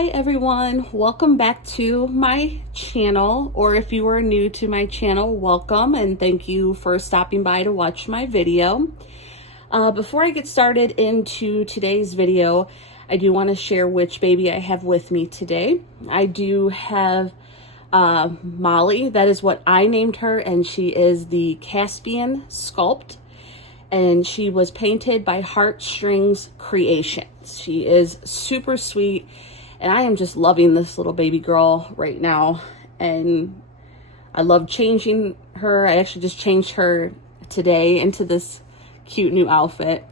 Hi everyone, welcome back to my channel, or if you are new to my channel, welcome and thank you for stopping by to watch my video. Before I get started into today's video, I do want to share which baby I have with me today. I do have Molly, that is what I named her, and she is the Caspian Sculpt, and she was painted by Heartstrings Creations. She is super sweet, and I am just loving this little baby girl right now, and I love changing her. I actually just changed her today into this cute new outfit.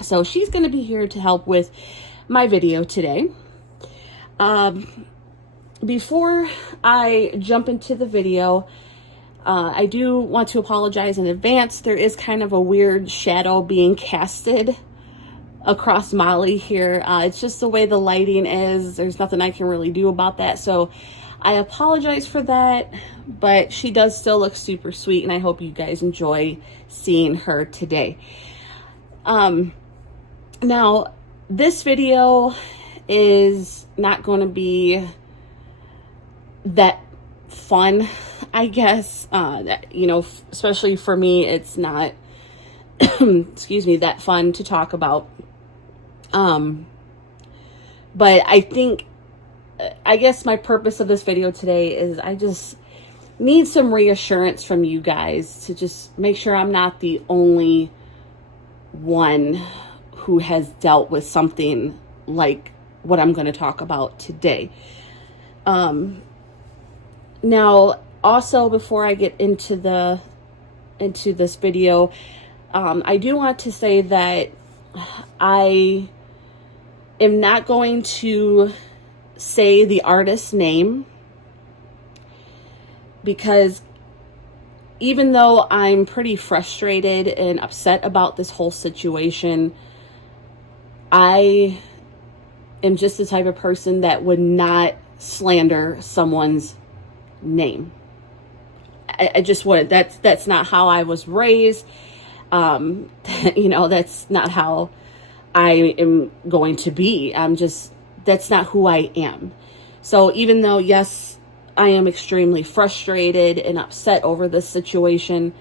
So she's going to be here to help with my video today. Before I jump into the video, I do want to apologize in advance. There is kind of a weird shadow being casted across Molly here. It's just the way the lighting is. There's nothing I can really do about that. So I apologize for that, but she does still look super sweet, and I hope you guys enjoy seeing her today. Now, this video is not going to be that fun, I guess. You know, especially for me, it's not, excuse me, that fun to talk about. But I guess my purpose of this video today is I just need some reassurance from you guys to just make sure I'm not the only one who has dealt with something like what I'm going to talk about today. Now, also, before I get into this video, I do want to say that I am not going to say the artist's name, because even though I'm pretty frustrated and upset about this whole situation, I am just the type of person that would not slander someone's name. I just wouldn't. That's not how I was raised. You know, that's not how I am going to be. That's not who I am. So even though, yes, I am extremely frustrated and upset over this situation,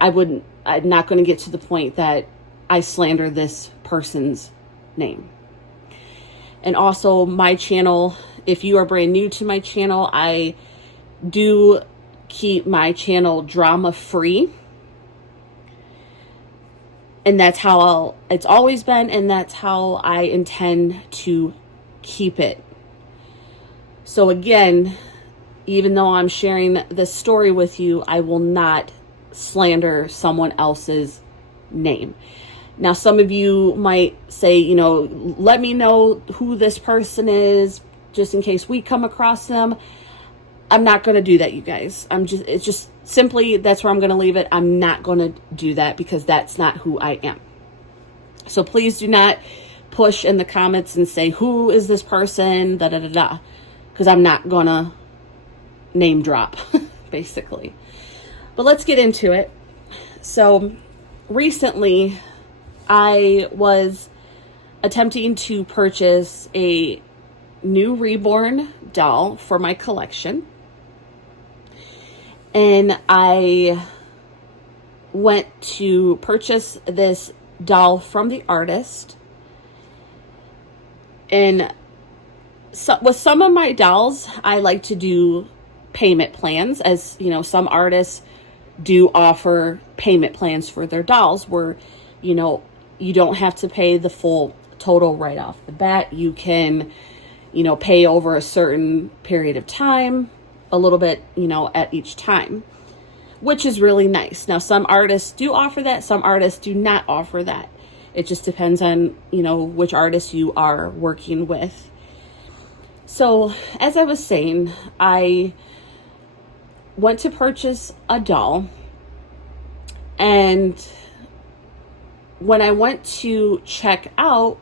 I'm not going to get to the point that I slander this person's name. And also, my channel, if you are brand new to my channel, I do keep my channel drama free. And that's how it's always been, and that's how I intend to keep it. So again, even though I'm sharing this story with you, I will not slander someone else's name. Now, some of you might say, you know, let me know who this person is, just in case we come across them. I'm not going to do that, you guys. It's just simply, that's where I'm going to leave it. I'm not going to do that, because that's not who I am. So please do not push in the comments and say, who is this person, da da da da, because I'm not going to name drop, basically. But let's get into it. So recently, I was attempting to purchase a new Reborn doll for my collection. And I went to purchase this doll from the artist. And so, with some of my dolls, I like to do payment plans. As you know, some artists do offer payment plans for their dolls where, you know, you don't have to pay the full total right off the bat. You can, you know, pay over a certain period of time, a little bit, you know, at each time, which is really nice. Now, some artists do offer that. Some artists do not offer that. It just depends on, you know, which artist you are working with. So, as I was saying, I went to purchase a doll, and when I went to check out,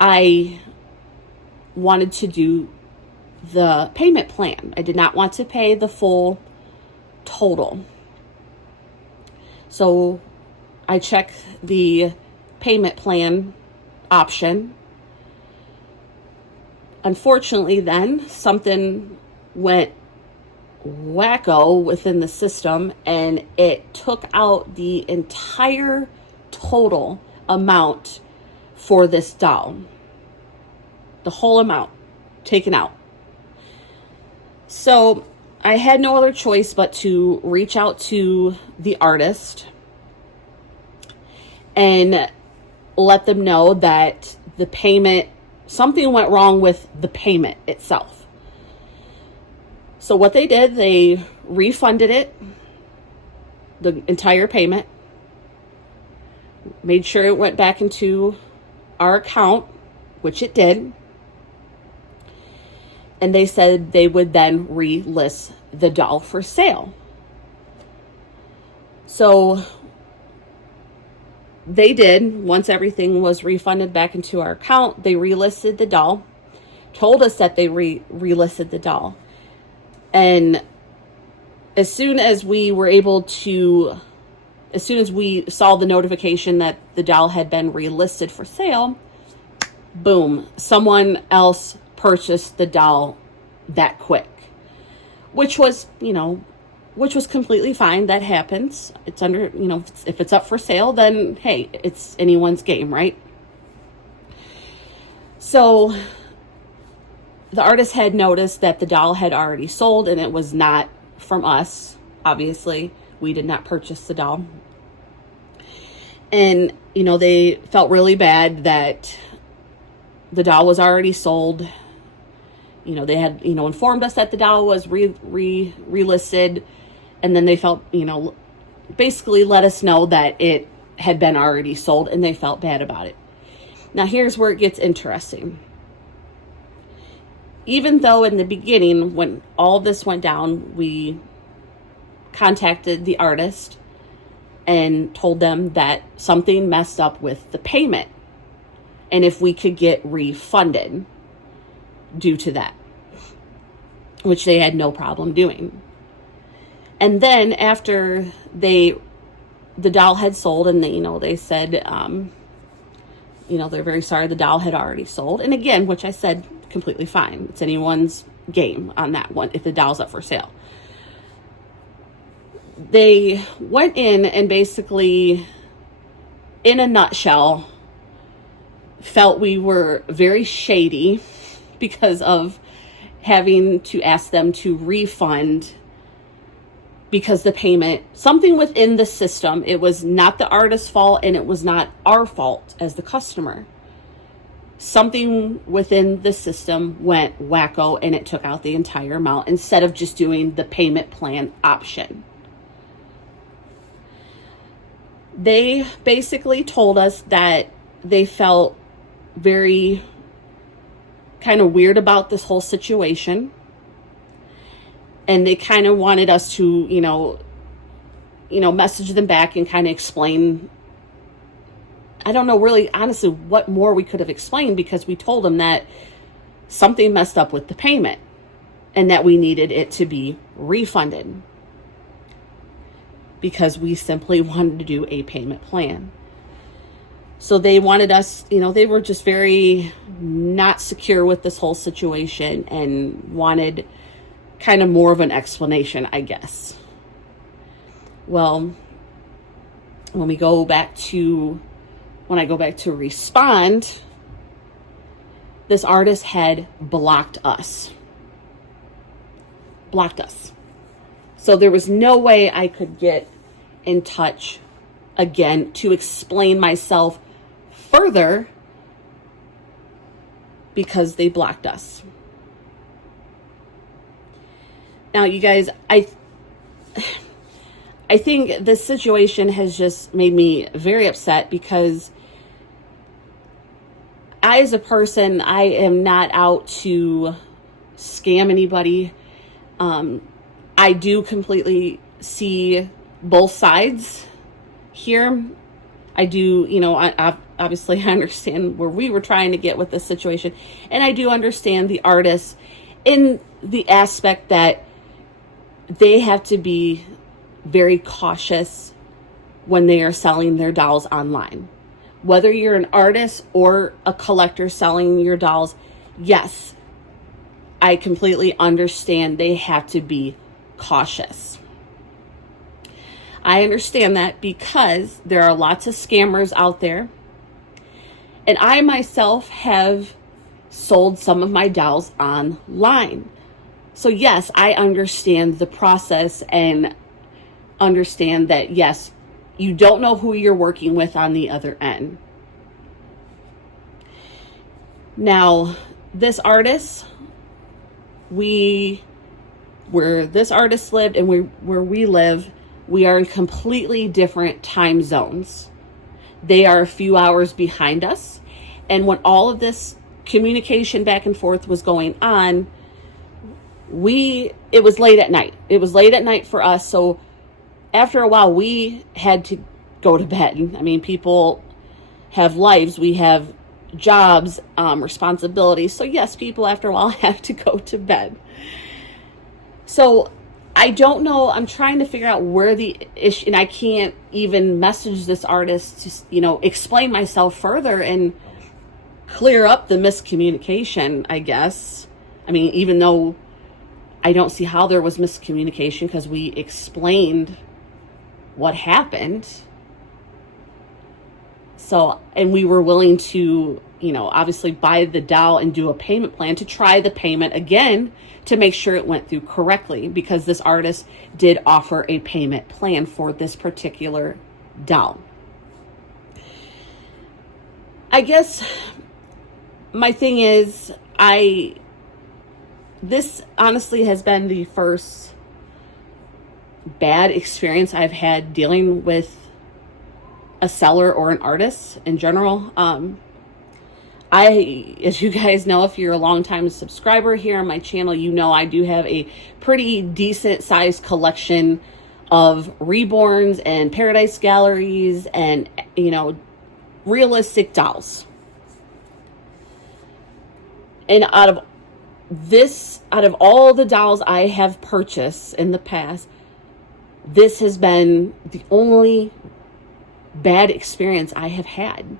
I wanted to do the payment plan. I did not want to pay the full total. So I checked the payment plan option, unfortunately, then something went wacko within the system, and it took out the entire total amount for this doll. The whole amount taken out. So I had no other choice but to reach out to the artist and let them know that the payment, something went wrong with the payment itself. So what they did, they refunded it, the entire payment, made sure it went back into our account, which it did. And they said they would then relist the doll for sale. So they did. Once everything was refunded back into our account, they relisted the doll, told us that they relisted the doll. And as soon as we saw the notification that the doll had been relisted for sale, boom, someone else purchased the doll that quick, which was completely fine. That happens. It's under, if it's up for sale, then hey, it's anyone's game, right? So the artist had noticed that the doll had already sold, and it was not from us. Obviously, we did not purchase the doll. And, they felt really bad that the doll was already sold. They had, informed us that the doll was relisted, and then they felt, basically let us know that it had been already sold, and they felt bad about it. Now, here's where it gets interesting. Even though in the beginning, when all this went down, we contacted the artist and told them that something messed up with the payment and if we could get refunded due to that, which they had no problem doing. And then after the doll had sold, and they said, they're very sorry the doll had already sold. And again, which I said, completely fine. It's anyone's game on that one if the doll's up for sale. They went in and basically, in a nutshell, felt we were very shady because of having to ask them to refund because the payment, something within the system, it was not the artist's fault and it was not our fault as the customer. Something within the system went wacko and it took out the entire amount instead of just doing the payment plan option. They basically told us that they felt very kind of weird about this whole situation. And they kind of wanted us to, message them back and kind of explain. I don't know really, honestly, what more we could have explained, because we told them that something messed up with the payment and that we needed it to be refunded because we simply wanted to do a payment plan. So they wanted us, they were just very not secure with this whole situation and wanted kind of more of an explanation, I guess. Well, when I go back to respond, this artist had blocked us. So there was no way I could get in touch again to explain myself further because they blocked us. Now, you guys, I think this situation has just made me very upset because I, as a person, I am not out to scam anybody. I do completely see both sides here. I do, obviously I understand where we were trying to get with this situation. And I do understand the artists in the aspect that they have to be very cautious when they are selling their dolls online. Whether you're an artist or a collector selling your dolls, yes, I completely understand they have to be cautious. I understand that because there are lots of scammers out there. And I myself have sold some of my dolls online. So yes, I understand the process and understand that, yes, you don't know who you're working with on the other end. Now, this artist, where this artist lived and where we live, we are in completely different time zones. They are a few hours behind us. And when all of this communication back and forth was going on, it was late at night. It was late at night for us. So after a while, we had to go to bed. I mean, people have lives. We have jobs, responsibilities. So yes, people after a while have to go to bed. So I don't know. I'm trying to figure out where the issue, and I can't even message this artist to, explain myself further and clear up the miscommunication, I guess. I mean, even though I don't see how there was miscommunication because we explained what happened. So, and we were willing to, obviously buy the doll and do a payment plan to try the payment again to make sure it went through correctly, because this artist did offer a payment plan for this particular doll. I guess my thing is, this honestly has been the first bad experience I've had dealing with a seller or an artist in general. As you guys know, if you're a longtime subscriber here on my channel, I do have a pretty decent sized collection of Reborns and Paradise Galleries and, realistic dolls. And out of all the dolls I have purchased in the past, this has been the only bad experience I have had.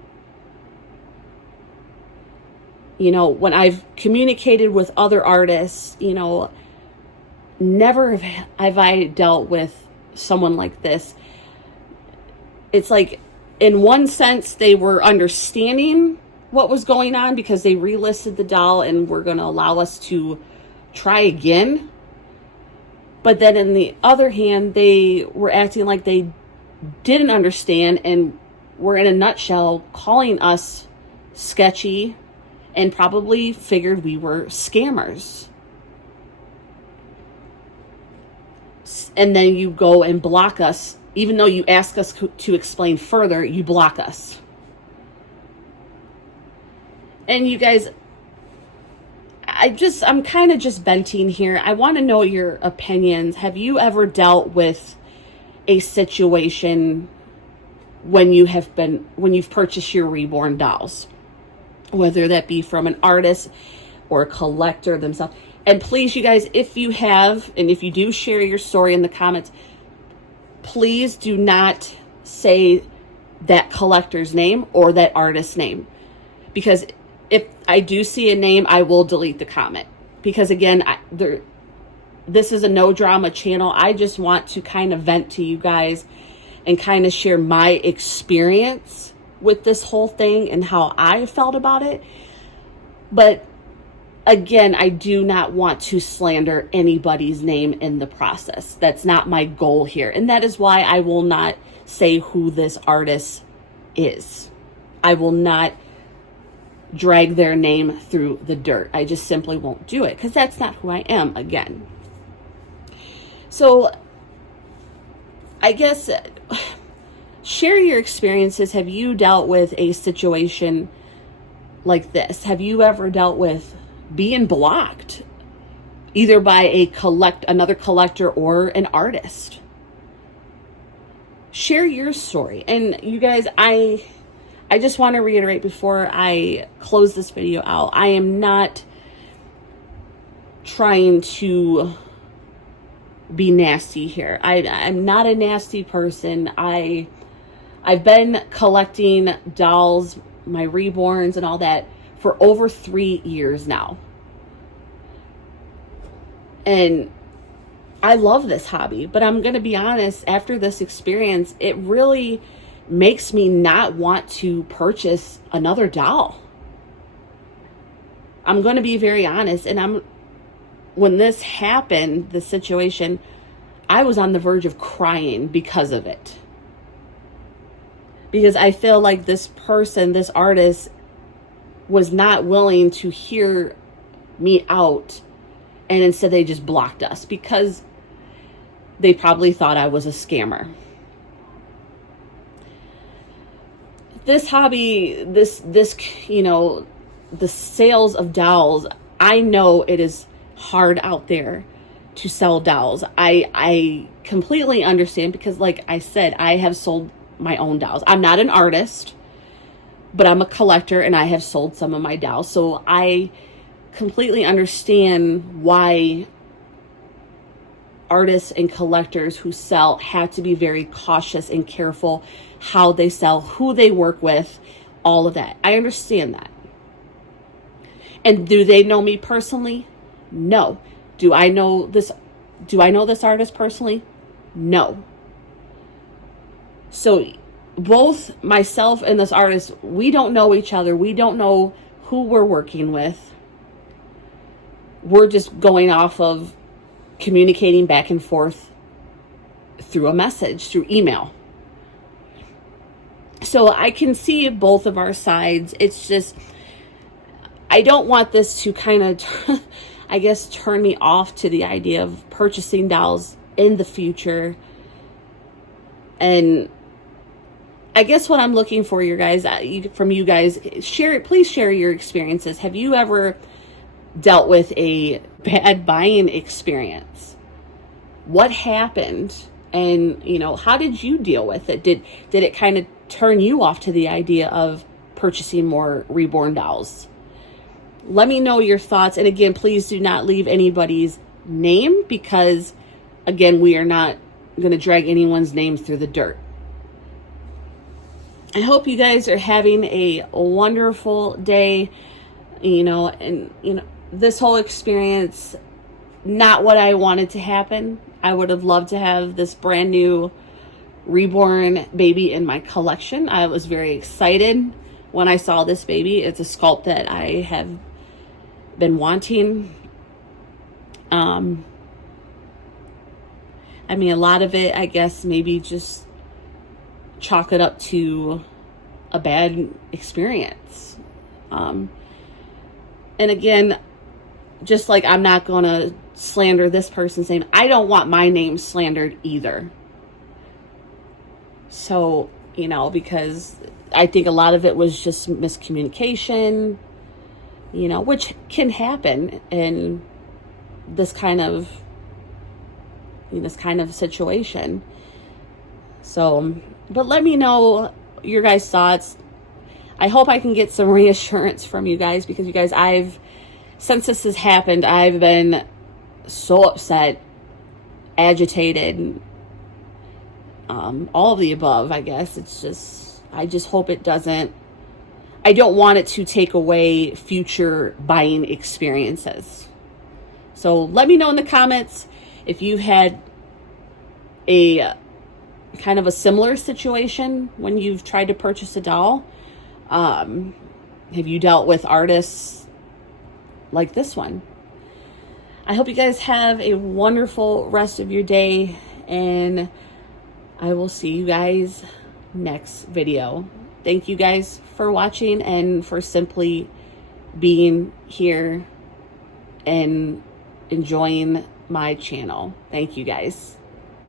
When I've communicated with other artists, never have I dealt with someone like this. It's like, in one sense, they were understanding what was going on because they relisted the doll and were going to allow us to try again. But then in the other hand, they were acting like they didn't understand and were, in a nutshell, calling us sketchy and probably figured we were scammers. And then you go and block us. Even though you ask us to explain further, you block us. And you guys, I'm kind of just venting here. I want to know your opinions. Have you ever dealt with a situation when you've purchased your Reborn dolls? Whether that be from an artist or a collector themselves. And please, you guys, if you have, and if you do share your story in the comments, please do not say that collector's name or that artist's name. Because if I do see a name, I will delete the comment. Because again, this is a no drama channel. I just want to kind of vent to you guys and kind of share my experience with this whole thing and how I felt about it. But again, I do not want to slander anybody's name in the process. That's not my goal here. And that is why I will not say who this artist is. I will not drag their name through the dirt. I just simply won't do it because that's not who I am, again. So I guess share your experiences. Have you dealt with a situation like this? Have you ever dealt with being blocked either by another collector or an artist? Share your story. And you guys, I just want to reiterate before I close this video out, I am not trying to be nasty here. I'm not a nasty person. I've been collecting dolls, my Reborns and all that, for over 3 years now. And I love this hobby, but I'm going to be honest, after this experience, it really makes me not want to purchase another doll. I'm going to be very honest. And when this happened, the situation, I was on the verge of crying because of it. Because I feel like this person, this artist, was not willing to hear me out. And instead they just blocked us because they probably thought I was a scammer. This hobby, this, the sales of dolls, I know it is hard out there to sell dolls. I completely understand because, like I said, I have sold my own dolls. I'm not an artist, but I'm a collector and I have sold some of my dolls. So I completely understand why artists and collectors who sell have to be very cautious and careful how they sell, who they work with, all of that. I understand that. And do they know me personally? No. Do I know this artist personally? No. So both myself and this artist, we don't know each other. We don't know who we're working with. We're just going off of communicating back and forth through a message, through email. So I can see both of our sides. It's just, I don't want this to kind of, I guess, turn me off to the idea of purchasing dolls in the future. And I guess what I'm looking for, from you guys, please share your experiences. Have you ever dealt with a bad buying experience? What happened? And, how did you deal with it? Did it kind of turn you off to the idea of purchasing more Reborn dolls? Let me know your thoughts. And again, please do not leave anybody's name because, again, we are not going to drag anyone's name through the dirt. I hope you guys are having a wonderful day, this whole experience, not what I wanted to happen. I would have loved to have this brand new Reborn baby in my collection. I was very excited when I saw this baby. It's a sculpt that I have been wanting. A lot of it, I guess, maybe just chalk it up to a bad experience. And again, just like I'm not going to slander this person's name, I don't want my name slandered either. So, because I think a lot of it was just miscommunication, which can happen in this kind of situation. So, but let me know your guys' thoughts. I hope I can get some reassurance from you guys because you guys, since this has happened, I've been so upset, agitated, all of the above, I guess. It's just, I just hope it doesn't, I don't want it to take away future buying experiences. So let me know in the comments if you had a kind of a similar situation when you've tried to purchase a doll. Have you dealt with artists like this one? I hope you guys have a wonderful rest of your day, and I will see you guys next video. Thank you guys for watching and for simply being here and enjoying my channel. Thank you guys.